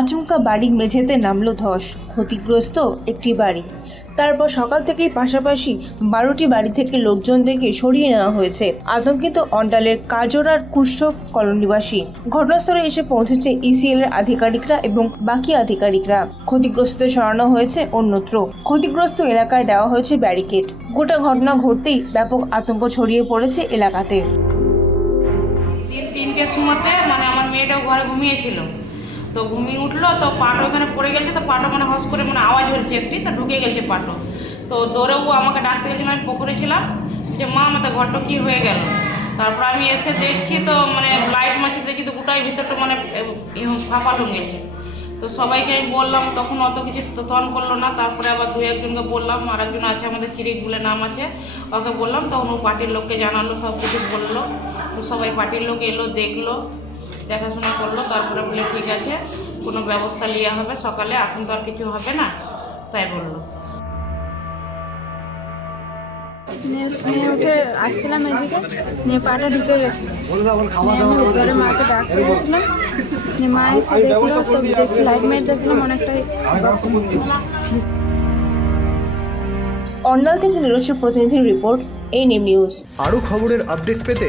আচমকা বাড়ির মেঝেতে নামলো ধস। ক্ষতিগ্রস্ত একটি বাড়ি। তারপর সকাল থেকেই পাশাপাশি বারোটি বাড়ি থেকে লোকজনদেরকে সরিয়ে নেওয়া হয়েছে। আতঙ্কিত অন্ডালের কাজরার কুষ্ঠ কলোনিবাসী। ঘটনাস্থলে এসে পৌঁছেছে ইসিএল এর আধিকারিকরা এবং বাকি আধিকারিকরা। ক্ষতিগ্রস্তদের সরানো হয়েছে অন্যত্র। ক্ষতিগ্রস্ত এলাকায় দেওয়া হয়েছে ব্যারিকেড। গোটা ঘটনা ঘটতেই ব্যাপক আতঙ্ক ছড়িয়ে পড়েছে এলাকাতে। তিনটের মানে আমার মেয়েটাও ঘরে ঘুমিয়েছিল। তো ঘুমিয়ে উঠল, তো পাটো এখানে পড়ে গেছে, তো পাটো মানে হস করে মানে আওয়াজ হচ্ছে একটি, তো ঢুকে গেছে পাটো তো দৌড়েও আমাকে ডাকতে গেছিল, আমি পুকুরে ছিলাম, যে মা, আমাদের ঘরটা কী হয়ে গেল? তারপর আমি এসে দেখছি তো মানে লাইট মারছে, দেখছি তো গোটাই ভিতরটা মানে ফাঁপা ঢুকেছে তো সবাইকে আমি বললাম, তখন অত কিছু তন করল না, তারপরে আবার দু একজনকে বললাম আর একজন আছে আমাদের কিরিক বলে নাম আছে, ওকে বললাম, তখন ও পার্টির লোককে জানালো সব কিছু বলল। তো সবাই পার্টির লোক এলো, দেখল দেখাশোনা করল তারপরে বলে ঠিক আছে কোনো ব্যবস্থা নেওয়া হবে সকালে এখন তো আর কিছু হবে না। তাই বলল। নিয়ে উঠে আসছিলাম এদিকে নিয়ে পাটা ঢুকে গেছিল আমি উপরে মাকে ডাকতে গেছিলাম। নিয়ে মা এসে দেখল তো দেখছি লাইট মাইট দেখলাম অনেকটাই অন্ডাল থেকে নিরস্ব প্রতিনিধির রিপোর্ট এই নিউজ। আরও খবরের আপডেট পেতে